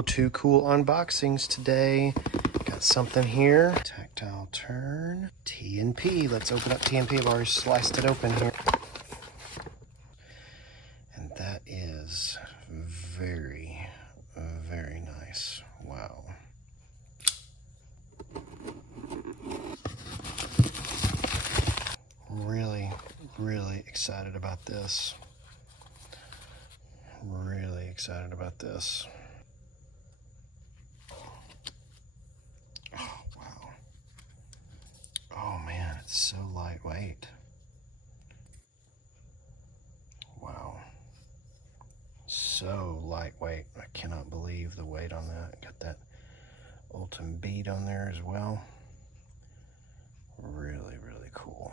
Oh, two cool unboxings today. Got something here. Tactile turn. T&P. Let's open up T&P. I've already sliced it open here. And that is very, very nice. Wow. Really excited about this. Really excited about this. Oh, wow. Oh man, it's so lightweight. Wow. So lightweight. I cannot believe the weight on that. Got that Ultem bead on there as well. Really cool.